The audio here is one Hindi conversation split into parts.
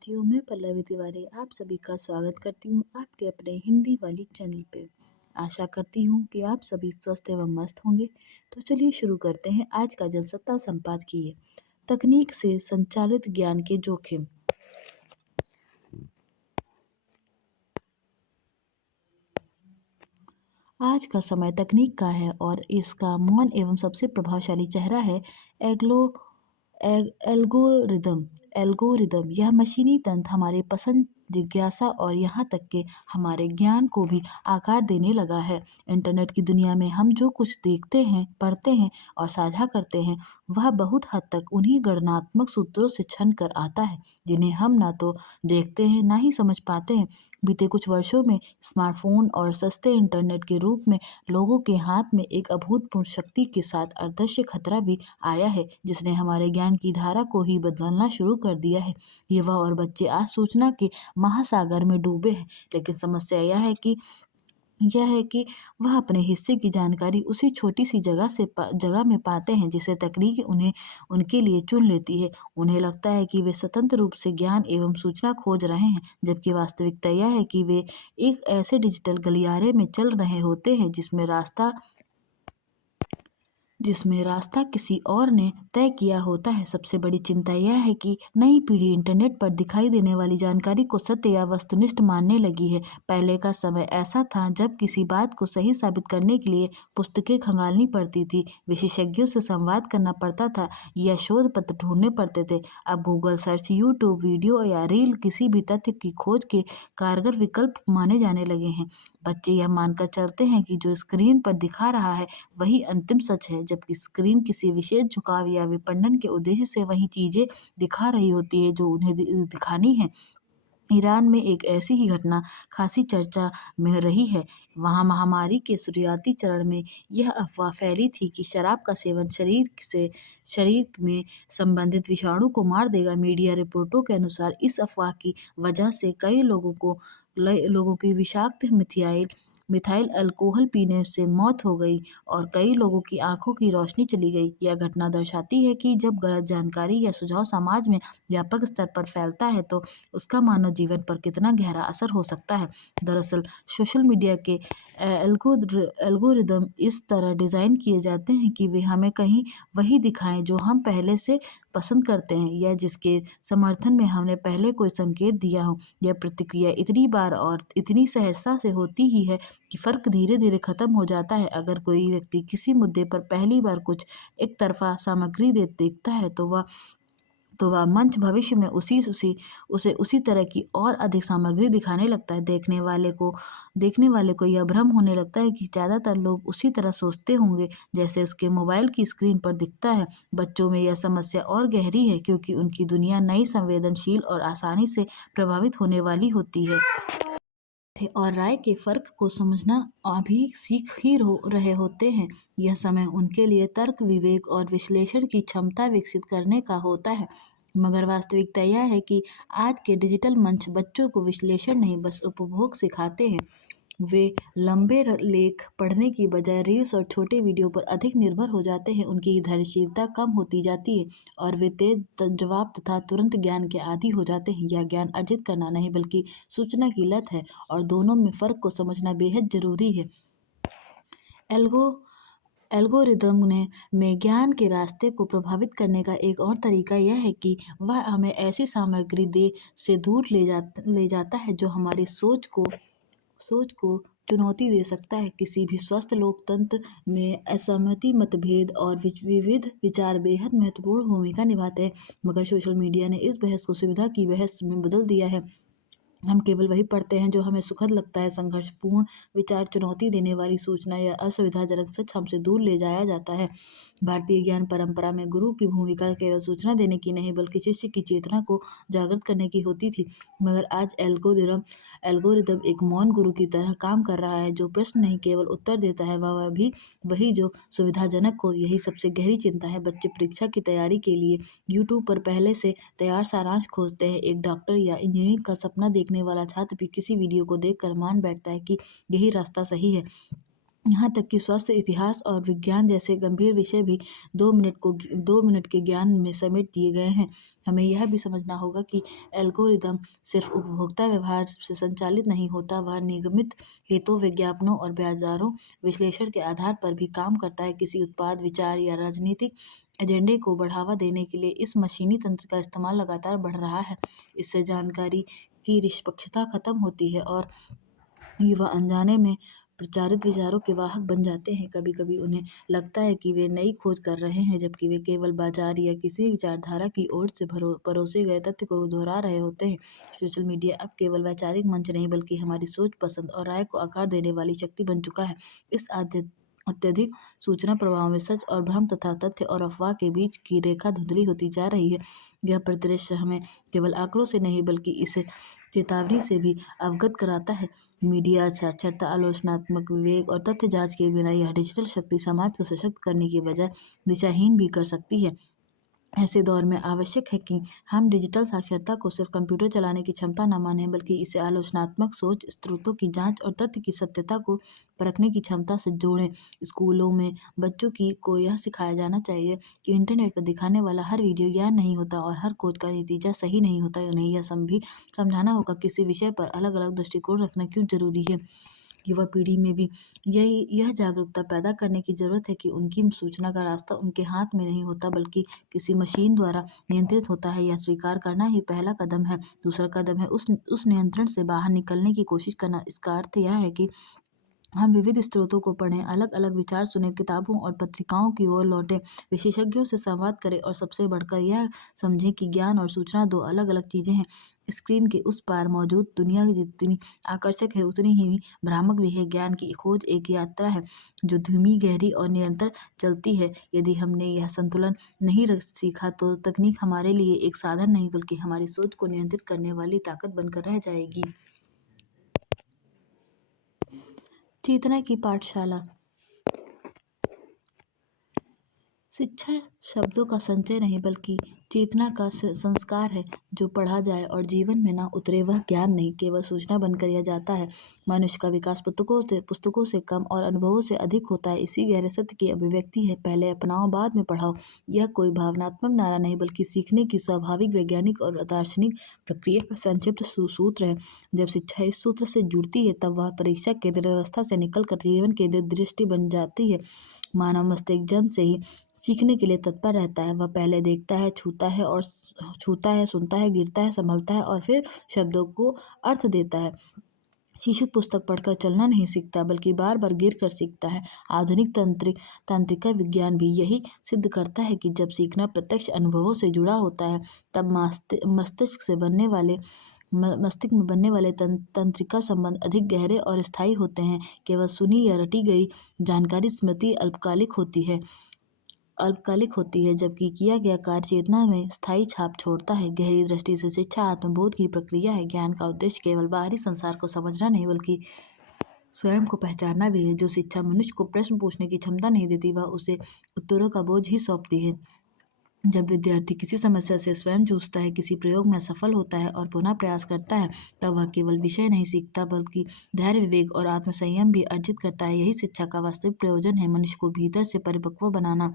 साथियों, मैं पल्लवी तिवारी आप सभी का स्वागत करती हूँ आपके अपने हिंदी वाली चैनल पे। आशा करती हूँ कि आप सभी स्वस्थ एवं मस्त होंगे। तो चलिए शुरू करते हैं आज का जनसत्ता संपादकीय तकनीक से संचालित ज्ञान के जोखिम। आज का समय तकनीक का है और इसका मौन एवं सबसे प्रभावशाली चेहरा है एग्लो एल्गोरिदम। एल्गोरिदम यह मशीनी तंत्र हमारे पसंद, जिज्ञासा और यहाँ तक कि हमारे ज्ञान को भी आकार देने लगा है। इंटरनेट की दुनिया में हम जो कुछ देखते हैं, पढ़ते हैं और साझा करते हैं, वह बहुत हद तक उन्हीं गणनात्मक सूत्रों से छन कर आता है जिन्हें हम ना तो देखते हैं ना ही समझ पाते हैं। बीते कुछ वर्षों में स्मार्टफोन और सस्ते इंटरनेट के रूप में लोगों के हाथ में एक अभूतपूर्व शक्ति के साथ अदृश्य खतरा भी आया है जिसने हमारे ज्ञान की धारा को ही बदलना शुरू कर दिया है। युवा और बच्चे आज सूचना के महासागर में डूबे हैं, लेकिन समस्या यह है कि वह अपने हिस्से की जानकारी उसी छोटी सी जगह में पाते हैं जिसे तकनीक उन्हें उनके लिए चुन लेती है। उन्हें लगता है कि वे स्वतंत्र रूप से ज्ञान एवं सूचना खोज रहे हैं, जबकि वास्तविकता यह है कि वे एक ऐसे डिजिटल गलियारे में चल रहे होते हैं जिसमें रास्ता किसी और ने तय किया होता है। सबसे बड़ी चिंता यह है कि नई पीढ़ी इंटरनेट पर दिखाई देने वाली जानकारी को सत्य या वस्तुनिष्ठ मानने लगी है। पहले का समय ऐसा था जब किसी बात को सही साबित करने के लिए पुस्तकें खंगालनी पड़ती थी, विशेषज्ञों से संवाद करना पड़ता था या शोध पत्र ढूंढने पड़ते थे। अब गूगल सर्च, यूट्यूब वीडियो या रील किसी भी तथ्य की खोज के कारगर विकल्प माने जाने लगे हैं। बच्चे यह मानकर चलते हैं कि जो स्क्रीन पर दिखा रहा है वही अंतिम सच है, जबकि स्क्रीन किसी विशेष झुकाव या विपणन के उद्देश्य से वही चीजें दिखा रही होती है जो उन्हें दिखानी है। ईरान में एक ऐसी ही घटना खासी चर्चा में रही है। वहाँ महामारी के शुरुआती चरण में यह अफवाह फैली थी कि शराब का सेवन शरीर में संबंधित विषाणु को मार देगा। मीडिया रिपोर्टों के अनुसार इस अफवाह की वजह से कई लोगों की विषाक्त मिथाइल अल्कोहल पीने से मौत हो गई और कई लोगों की आंखों की रोशनी चली गई। यह घटना दर्शाती है कि जब गलत जानकारी या सुझाव समाज में व्यापक स्तर पर फैलता है तो उसका मानव जीवन पर कितना गहरा असर हो सकता है। दरअसल सोशल मीडिया के एल्गोरिदम इस तरह डिज़ाइन किए जाते हैं कि वे हमें कहीं वही दिखाएं जो हम पहले से पसंद करते हैं या जिसके समर्थन में हमने पहले कोई संकेत दिया हो। यह प्रतिक्रिया इतनी बार और इतनी सहजता से होती ही है कि फ़र्क धीरे धीरे ख़त्म हो जाता है। अगर कोई व्यक्ति किसी मुद्दे पर पहली बार कुछ एक तरफा सामग्री देखता है तो वह मंच भविष्य में उसे उसी तरह की और अधिक सामग्री दिखाने लगता है। देखने वाले को यह भ्रम होने लगता है कि ज़्यादातर लोग उसी तरह सोचते होंगे जैसे उसके मोबाइल की स्क्रीन पर दिखता है। बच्चों में यह समस्या और गहरी है क्योंकि उनकी दुनिया नई, संवेदनशील और आसानी से प्रभावित होने वाली होती है थे और राय के फ़र्क को समझना अभी सीख ही रहे होते हैं। यह समय उनके लिए तर्क, विवेक और विश्लेषण की क्षमता विकसित करने का होता है। मगर वास्तविकता यह है कि आज के डिजिटल मंच बच्चों को विश्लेषण नहीं बस उपभोग सिखाते हैं। वे लंबे लेख पढ़ने की बजाय रील्स और छोटे वीडियो पर अधिक निर्भर हो जाते हैं। उनकी धैर्यशीलता कम होती जाती है और वे तेज जवाब तथा तुरंत ज्ञान के आदी हो जाते हैं। यह ज्ञान अर्जित करना नहीं बल्कि सूचना की लत है और दोनों में फ़र्क को समझना बेहद ज़रूरी है। एल्गो एल्गोरिदम ने में ज्ञान के रास्ते को प्रभावित करने का एक और तरीका यह है कि वह हमें ऐसी सामग्री से दूर ले जाता है जो हमारी सोच को चुनौती दे सकता है। किसी भी स्वस्थ लोकतंत्र में असहमति, मतभेद और विविध विचार बेहद महत्वपूर्ण भूमिका निभाते हैं, मगर सोशल मीडिया ने इस बहस को सुविधा की बहस में बदल दिया है। हम केवल वही पढ़ते हैं जो हमें सुखद लगता है। संघर्षपूर्ण विचार, चुनौती देने वाली सूचना या असुविधाजनक सच हमसे दूर ले जाया जाता है। भारतीय ज्ञान परंपरा में गुरु की भूमिका केवल सूचना देने की नहीं बल्कि शिष्य की चेतना को जागृत करने की होती थी। मगर आज एल्गोरिदम एक मौन गुरु की तरह काम कर रहा है जो प्रश्न नहीं केवल उत्तर देता है। वह भी वही जो सुविधाजनक हो। यही सबसे गहरी चिंता है। बच्चे परीक्षा की तैयारी के लिए यूट्यूब पर पहले से तैयार सारांश खोजते हैं। एक डॉक्टर या इंजीनियर का सपना देखने वाला छात्र भी किसी वीडियो को देखकर मान बैठता है कि यही रास्ता सही है। यहाँ तक कि स्वास्थ्य, इतिहास और विज्ञान जैसे गंभीर विषय भी 2 मिनट के ज्ञान में समेट दिए गए हैं। हमें यह भी समझना होगा कि एल्गोरिदम सिर्फ उपभोक्ता व्यवहार से संचालित नहीं होता, वह निगमित हेतु, विज्ञापनों और बाजारों विश्लेषण के आधार पर भी काम करता है। किसी उत्पाद, विचार या राजनीतिक एजेंडे को बढ़ावा देने के लिए इस मशीनी तंत्र का इस्तेमाल लगातार बढ़ रहा है। इससे जानकारी की निष्पक्षता खत्म होती है और युवा अनजाने में प्रचारित विचारों के वाहक बन जाते हैं। कभी-कभी उन्हें लगता है कि वे नई खोज कर रहे हैं, जबकि वे केवल बाजार या किसी विचारधारा की ओर से परोसे गए तथ्य को दोहरा रहे होते हैं। सोशल मीडिया अब केवल वैचारिक मंच नहीं, बल्कि हमारी सोच, पसंद और राय को आकार देने वाली शक्ति बन चुका है। इस अत्यधिक सूचना प्रवाह में सच और भ्रम तथा तथ्य और अफवाह के बीच की रेखा धुंधली होती जा रही है। यह परिदृश्य हमें केवल आंकड़ों से नहीं, बल्कि इसे चेतावनी से भी अवगत कराता है। मीडिया साक्षरता, आलोचनात्मक विवेक और तथ्य जांच के बिना यह डिजिटल शक्ति समाज को सशक्त करने की बजाय दिशाहीन भी कर सकती है। ऐसे दौर में आवश्यक है कि हम डिजिटल साक्षरता को सिर्फ कंप्यूटर चलाने की क्षमता न मानें, बल्कि इसे आलोचनात्मक सोच, स्रोतों की जांच और तथ्य की सत्यता को परखने की क्षमता से जोड़ें। स्कूलों में बच्चों को यह सिखाया जाना चाहिए कि इंटरनेट पर दिखाने वाला हर वीडियो ज्ञान नहीं होता और हर खोज का नतीजा सही नहीं होता। उन्हें यह भी समझाना होगा किसी विषय पर अलग-अलग दृष्टिकोण रखना क्यों जरूरी है। युवा पीढ़ी में भी यह जागरूकता पैदा करने की ज़रूरत है कि उनकी सूचना का रास्ता उनके हाथ में नहीं होता, बल्कि किसी मशीन द्वारा नियंत्रित होता है। यह स्वीकार करना ही पहला कदम है। दूसरा कदम है उस नियंत्रण से बाहर निकलने की कोशिश करना। इसका अर्थ यह है कि हम विविध स्रोतों को पढ़ें, अलग-अलग विचार सुनें, किताबों और पत्रिकाओं की ओर लौटें, विशेषज्ञों से संवाद करें और सबसे बढ़कर यह समझें कि ज्ञान और सूचना दो अलग-अलग चीज़ें हैं। स्क्रीन के उस पार मौजूद दुनिया जितनी आकर्षक है, उतनी ही भ्रामक भी है। ज्ञान की खोज एक यात्रा है, जो धीमी, गहरी और निरंतर चलती है। यदि हमने यह संतुलन नहीं सीखा, तो तकनीक हमारे लिए एक साधन नहीं, बल्कि हमारी सोच को नियंत्रित करने वाली ताकत बनकर रह जाएगी। चेतना की पाठशाला। शिक्षा शब्दों का संचय नहीं, बल्कि चेतना का संस्कार है। जो पढ़ा जाए और जीवन में ना उतरे, वह ज्ञान नहीं, केवल सूचना बनकर यह जाता है। मनुष्य का विकास पुस्तकों से कम और अनुभवों से अधिक होता है। इसी गहरे सत्य की अभिव्यक्ति है, पहले अपनाओ, बाद में पढ़ाओ। यह कोई भावनात्मक नारा नहीं, बल्कि सीखने की स्वाभाविक, वैज्ञानिक और दार्शनिक प्रक्रिया का संक्षिप्त सूत्र है। जब शिक्षा इस सूत्र से जुड़ती है, तब वह परीक्षा केंद्रित व्यवस्था से निकलकर जीवन केंद्रित दृष्टि बन जाती है। मानव मस्तिष्क जन्म से ही सीखने के लिए तत्पर रहता है। वह पहले देखता है, छूता है, सुनता है, गिरता है, संभलता है और फिर शब्दों को अर्थ देता है। शिशु पुस्तक पढ़कर चलना नहीं सीखता, बल्कि बार बार गिर कर सीखता है। आधुनिक तांत्रिका विज्ञान भी यही सिद्ध करता है कि जब सीखना प्रत्यक्ष अनुभवों से जुड़ा होता है, तब मस्तिष्क में बनने वाले तंत्रिका संबंध अधिक गहरे और स्थायी होते हैं। केवल सुनी या रटी गई जानकारी स्मृति अल्पकालिक होती है, जबकि किया गया कार्य चेतना में स्थायी छाप छोड़ता है। गहरी दृष्टि से शिक्षा आत्मबोध की प्रक्रिया है। ज्ञान का उद्देश्य केवल बाहरी संसार को समझना नहीं, बल्कि स्वयं को पहचानना भी है। जो शिक्षा मनुष्य को प्रश्न पूछने की क्षमता नहीं देती, वह उसे उत्तरों का बोझ ही सौंपती है। जब विद्यार्थी किसी समस्या से स्वयं जूझता है, किसी प्रयोग में सफल होता है और पुनः प्रयास करता है, तब वह केवल विषय नहीं सीखता, बल्कि धैर्य, विवेक और आत्मसंयम भी अर्जित करता है। यही शिक्षा का वास्तविक प्रयोजन है, मनुष्य को भीतर से परिपक्व बनाना।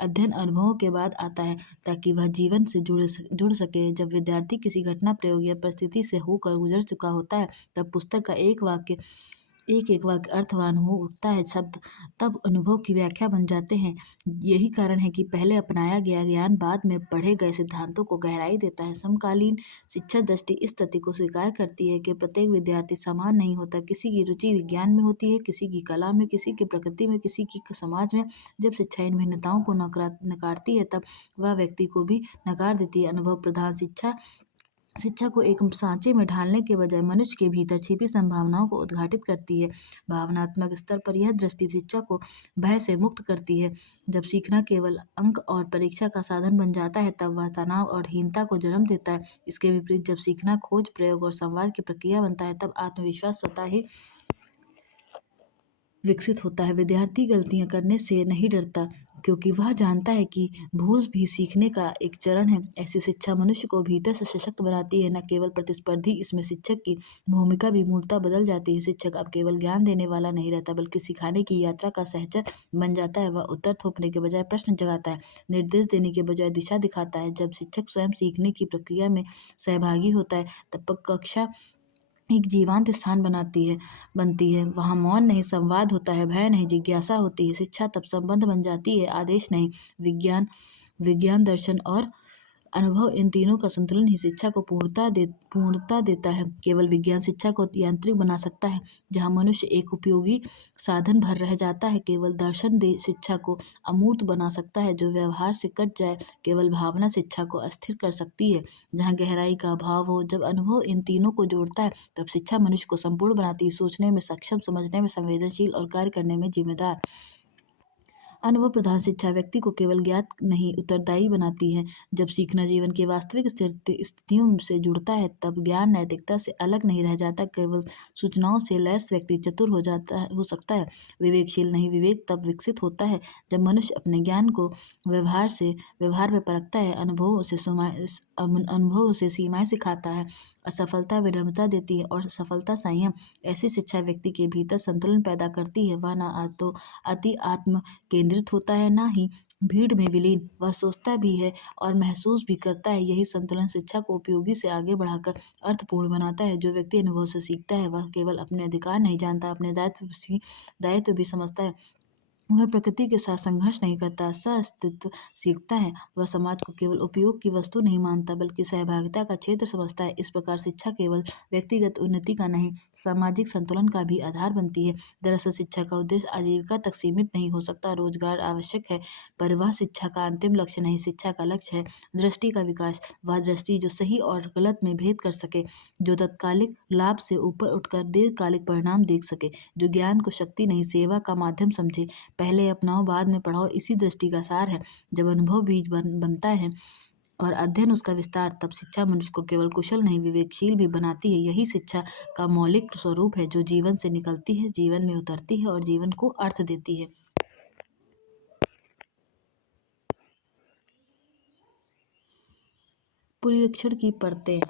अध्ययन अनुभवों के बाद आता है, ताकि वह जीवन से जुड़ सके। जब विद्यार्थी किसी घटना, प्रयोग या परिस्थिति से होकर गुजर चुका होता है, तब पुस्तक का एक एक वाक्य अर्थवान हो उठता है। शब्द तब अनुभव की व्याख्या बन जाते हैं। यही कारण है कि पहले अपनाया गया ज्ञान बाद में पढ़े गए सिद्धांतों को गहराई देता है। समकालीन शिक्षा दृष्टि इस तथ्य को स्वीकार करती है कि प्रत्येक विद्यार्थी समान नहीं होता। किसी की रुचि विज्ञान में होती है, किसी की कला में, किसी की प्रकृति में, किसी की समाज में। जब शिक्षा इन भिन्नताओं को नकारती है, तब वह व्यक्ति को भी नकार देती है। अनुभव प्रधान शिक्षा को एक सांचे में ढालने के बजाय मनुष्य के भीतर छिपी संभावनाओं को उद्घाटित करती है। भावनात्मक स्तर पर यह दृष्टि शिक्षा को भय से मुक्त करती है। जब सीखना केवल अंक और परीक्षा का साधन बन जाता है, तब वह तनाव और हीनता को जन्म देता है। इसके विपरीत जब सीखना खोज, प्रयोग और संवाद की प्रक्रिया बनता है, तब आत्मविश्वास स्वतः ही विकसित होता है। विद्यार्थी गलतियां करने से नहीं डरता, क्योंकि वह जानता है कि भूल भी सीखने का एक चरण है। ऐसी शिक्षा मनुष्य को भीतर से सशक्त बनाती है, न केवल प्रतिस्पर्धी। इसमें शिक्षक की भूमिका भी मूलतः बदल जाती है। शिक्षक अब केवल ज्ञान देने वाला नहीं रहता, बल्कि सिखाने की यात्रा का सहचर बन जाता है। वह उत्तर थोपने के बजाय प्रश्न जगाता है, निर्देश देने के बजाय दिशा दिखाता है। जब शिक्षक स्वयं सीखने की प्रक्रिया में सहभागी होता है, तब कक्षा एक जीवंत स्थान बनती है। वहाँ मौन नहीं, संवाद होता है, भय नहीं, जिज्ञासा होती है। शिक्षा तब संबंध बन जाती है, आदेश नहीं। विज्ञान विज्ञान दर्शन और अनुभव, इन तीनों का संतुलन ही शिक्षा को पूर्णता देता है। केवल विज्ञान शिक्षा को यांत्रिक बना सकता है, जहाँ मनुष्य एक उपयोगी साधन भर रह जाता है। केवल दर्शन दे शिक्षा को अमूर्त बना सकता है, जो व्यवहार से कट जाए। केवल भावना शिक्षा को अस्थिर कर सकती है, जहाँ गहराई का अभाव हो। जब अनुभव इन तीनों को जोड़ता है, तब शिक्षा मनुष्य को संपूर्ण बनाती है, सोचने में सक्षम, समझने में संवेदनशील और कार्य करने में जिम्मेदार। अनुभव प्रधान शिक्षा व्यक्ति को केवल ज्ञात नहीं, उत्तरदायी बनाती है। जब सीखना जीवन की वास्तविक स्थितियों से जुड़ता है, तब ज्ञान नैतिकता से अलग नहीं रह जाता। केवल सूचनाओं से लैस व्यक्ति चतुर हो सकता है, विवेकशील नहीं। विवेक तब विकसित होता है जब मनुष्य अपने ज्ञान को व्यवहार में परखता है, अनुभवों से सीमाएं सिखाता है। असफलता विनम्रता देती है और सफलता संयम। ऐसी शिक्षा व्यक्ति के भीतर संतुलन पैदा करती है। वह न तो अति आत्म केंद्रित होता है, ना ही भीड़ में विलीन। वह सोचता भी है और महसूस भी करता है। यही संतुलन शिक्षा को उपयोगी से आगे बढ़ाकर अर्थपूर्ण बनाता है। जो व्यक्ति अनुभव से सीखता है, वह केवल अपने अधिकार नहीं जानता, अपने दायित्व भी समझता है। वह प्रकृति के साथ संघर्ष नहीं करता, सह-अस्तित्व सीखता है। वह समाज को केवल उपयोग की वस्तु नहीं मानता, बल्कि सहभागिता का क्षेत्र समझता है। इस प्रकार शिक्षा केवल व्यक्तिगत उन्नति का नहीं, सामाजिक संतुलन का भी आधार बनती है। दरअसल शिक्षा का उद्देश्य आजीविका तक सीमित नहीं हो सकता। रोजगार आवश्यक है, पर वह शिक्षा का अंतिम लक्ष्य नहीं। शिक्षा का लक्ष्य है दृष्टि का विकास। वह दृष्टि जो सही और गलत में भेद कर सके, जो तत्कालिक लाभ से ऊपर उठकर दीर्घकालिक परिणाम देख सके, जो ज्ञान को शक्ति नहीं, सेवा का माध्यम समझे। पहले अपनाओ, बाद में पढ़ाओ, इसी दृष्टि का सार है। जब अनुभव बीज बनता है और अध्ययन उसका विस्तार, तब शिक्षा मनुष्य को केवल कुशल नहीं, विवेकशील भी बनाती है। यही शिक्षा का मौलिक स्वरूप है, जो जीवन से निकलती है, जीवन में उतरती है और जीवन को अर्थ देती है। पुनरीक्षण की परतें।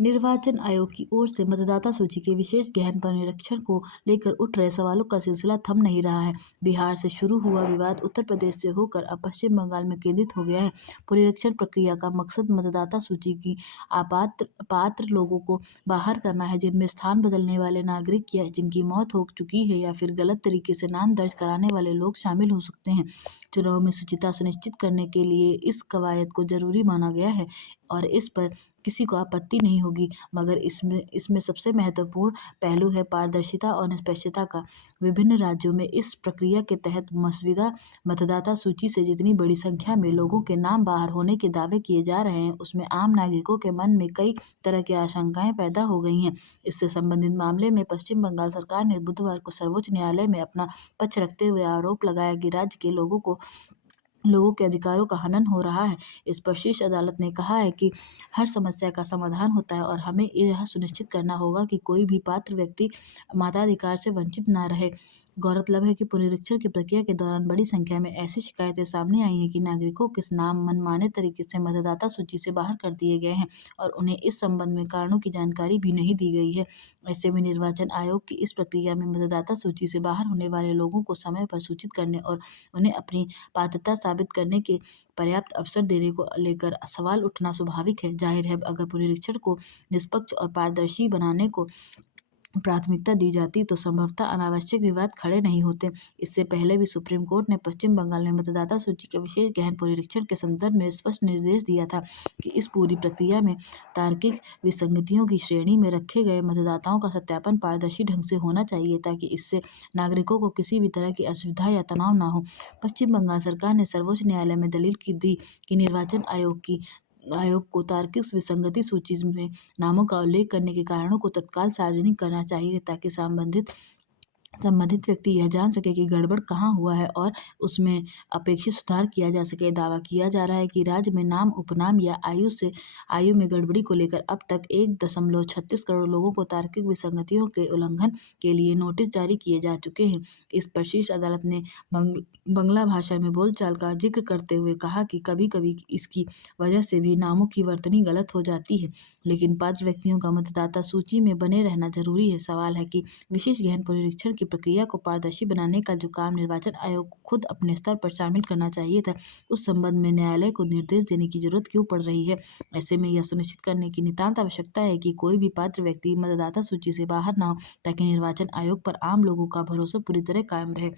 निर्वाचन आयोग की ओर से मतदाता सूची के विशेष गहन पुनरीक्षण को लेकर उठ रहे सवालों का सिलसिला थम नहीं रहा है। बिहार से शुरू हुआ विवाद उत्तर प्रदेश से होकर अब पश्चिम बंगाल में केंद्रित हो गया है। पुनरीक्षण प्रक्रिया का मकसद मतदाता सूची की पात्र लोगों को बाहर करना है, जिनमें स्थान बदलने वाले नागरिक या जिनकी मौत हो चुकी है या फिर गलत तरीके से नाम दर्ज कराने वाले लोग शामिल हो सकते हैं। चुनाव में शुचिता सुनिश्चित करने के लिए इस कवायद को जरूरी माना गया है और इस पर किसी को आपत्ति नहीं होगी। मगर इसमें सबसे महत्वपूर्ण पहलू है पारदर्शिता और निष्पक्षता का। विभिन्न राज्यों में इस प्रक्रिया के तहत मसविदा मतदाता सूची से जितनी बड़ी संख्या में लोगों के नाम बाहर होने के दावे किए जा रहे हैं, उसमें आम नागरिकों के मन में कई तरह की आशंकाएं पैदा हो गई हैं। इससे संबंधित मामले में पश्चिम बंगाल सरकार ने बुधवार को सर्वोच्च न्यायालय में अपना पक्ष रखते हुए आरोप लगाया कि राज्य के लोगों के अधिकारों का हनन हो रहा है। इस पर शीर्ष अदालत ने कहा है कि हर समस्या का समाधान होता है और हमें यह सुनिश्चित करना होगा कि कोई भी पात्र व्यक्ति मताधिकार से वंचित न रहे। गौरतलब है कि पुनरीक्षण की प्रक्रिया के दौरान बड़ी संख्या में ऐसी शिकायतें सामने आई हैं कि नागरिकों के नाम मनमाने तरीके से मतदाता सूची से बाहर कर दिए गए हैं और उन्हें इस संबंध में कारणों की जानकारी भी नहीं दी गई है। ऐसे में निर्वाचन आयोग की इस प्रक्रिया में मतदाता सूची से बाहर होने वाले लोगों को समय पर सूचित करने और उन्हें अपनी पात्रता साबित करने के पर्याप्त अवसर देने को लेकर सवाल उठना स्वाभाविक है। जाहिर है, अगर पुनरीक्षण को निष्पक्ष और पारदर्शी बनाने को प्राथमिकता दी जाती तो संभवतः अनावश्यक विवाद खड़े नहीं होते। इससे पहले भी सुप्रीम कोर्ट ने पश्चिम बंगाल में मतदाता सूची के विशेष गहन पुनरीक्षण के संदर्भ में स्पष्ट निर्देश दिया था कि इस पूरी प्रक्रिया में तार्किक विसंगतियों की श्रेणी में रखे गए मतदाताओं का सत्यापन पारदर्शी ढंग से होना चाहिए, ताकि इससे नागरिकों को किसी भी तरह की असुविधा या तनाव न हो। पश्चिम बंगाल सरकार ने सर्वोच्च न्यायालय में दलील दी कि निर्वाचन आयोग को तार्किक विसंगति सूची में नामों का उल्लेख करने के कारणों को तत्काल सार्वजनिक करना चाहिए, ताकि संबंधित संबंधित व्यक्ति यह जान सके कि गड़बड़ कहाँ हुआ है और उसमें अपेक्षित सुधार किया जा सके। दावा किया जा रहा है कि राज्य में नाम, उपनाम या आयु में गड़बड़ी को लेकर अब तक 1.36 करोड़ लोगों को तार्किक विसंगतियों के उल्लंघन के लिए नोटिस जारी किए जा चुके हैं। इस पर शीर्ष अदालत ने बंगला भाषा में बोलचाल का जिक्र करते हुए कहा कि कभी-कभी इसकी वजह से भी नामों की वर्तनी गलत हो जाती है, लेकिन पात्र व्यक्तियों का मतदाता सूची में बने रहना जरूरी है। सवाल है कि विशेष गहन पुनरीक्षण की प्रक्रिया को पारदर्शी बनाने का जो काम निर्वाचन आयोग को खुद अपने स्तर पर शामिल करना चाहिए था, उस संबंध में न्यायालय को निर्देश देने की जरूरत क्यों पड़ रही है। ऐसे में यह सुनिश्चित करने की नितांत आवश्यकता है कि कोई भी पात्र व्यक्ति मतदाता सूची से बाहर न हो, ताकि निर्वाचन आयोग पर आम लोगों का भरोसा पूरी तरह कायम रहे।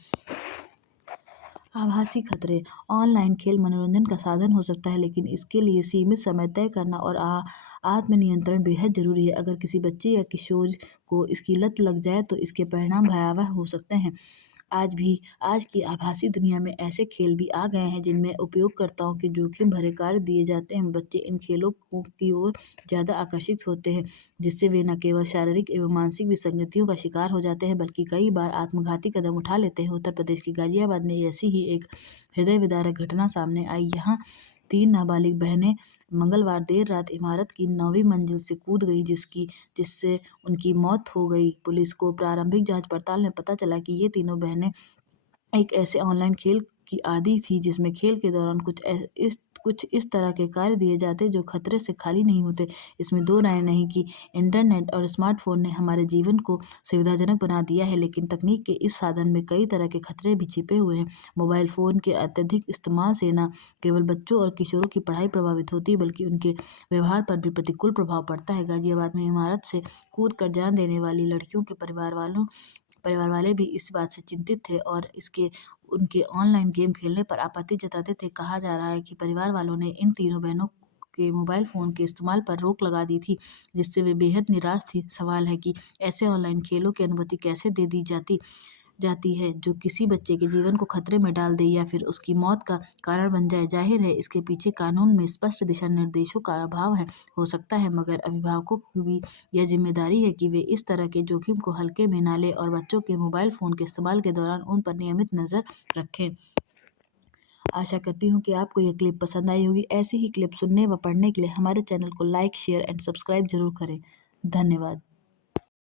आभासी खतरे। ऑनलाइन खेल मनोरंजन का साधन हो सकता है, लेकिन इसके लिए सीमित समय तय करना और आत्मनियंत्रण बेहद जरूरी है। अगर किसी बच्चे या किशोर को इसकी लत लग जाए तो इसके परिणाम भयावह हो सकते हैं। आज की आभासी दुनिया में ऐसे खेल भी आ गए हैं जिनमें उपयोगकर्ताओं के जोखिम भरे कार्य दिए जाते हैं। बच्चे इन खेलों की ओर ज़्यादा आकर्षित होते हैं, जिससे वे न केवल शारीरिक एवं मानसिक विसंगतियों का शिकार हो जाते हैं, बल्कि कई बार आत्मघाती कदम उठा लेते हैं। उत्तर प्रदेश के गाजियाबाद में ऐसी ही एक हृदय विदारक घटना सामने आई। यहाँ 3 नाबालिग बहनें मंगलवार देर रात इमारत की 9वीं मंजिल से कूद गई, जिससे उनकी मौत हो गई। पुलिस को प्रारंभिक जांच पड़ताल में पता चला कि ये तीनों बहनें एक ऐसे ऑनलाइन खेल की आदी थी जिसमें खेल के दौरान कुछ इस तरह के कार्य दिए जाते जो खतरे से खाली नहीं होते। इसमें दो राय नहीं कि इंटरनेट और स्मार्टफोन ने हमारे जीवन को सुविधाजनक बना दिया है, लेकिन तकनीक के इस साधन में कई तरह के खतरे भी छिपे हुए हैं। मोबाइल फ़ोन के अत्यधिक इस्तेमाल से न केवल बच्चों और किशोरों की पढ़ाई प्रभावित होती है, बल्कि उनके व्यवहार पर भी प्रतिकूल प्रभाव पड़ता है। गाजियाबाद में इमारत से कूद कर जान देने वाली लड़कियों के परिवार वाले भी इस बात से चिंतित थे और इसके उनके ऑनलाइन गेम खेलने पर आपत्ति जताते थे। कहा जा रहा है कि परिवार वालों ने इन तीनों बहनों के मोबाइल फ़ोन के इस्तेमाल पर रोक लगा दी थी, जिससे वे बेहद निराश थी। सवाल है कि ऐसे ऑनलाइन खेलों की अनुमति कैसे दे दी जाती है जो किसी बच्चे के जीवन को खतरे में डाल दे या फिर उसकी मौत का कारण बन जाए। जाहिर है इसके पीछे कानून में स्पष्ट दिशा निर्देशों का अभाव हो सकता है, मगर अभिभावकों की भी यह जिम्मेदारी है कि वे इस तरह के जोखिम को हल्के में ना लें और बच्चों के मोबाइल फ़ोन के इस्तेमाल के दौरान उन पर नियमित नज़र रखें। आशा करती हूँ कि आपको यह क्लिप पसंद आई होगी। ऐसी ही क्लिप सुनने व पढ़ने के लिए हमारे चैनल को लाइक, शेयर एंड सब्सक्राइब जरूर करें। धन्यवाद।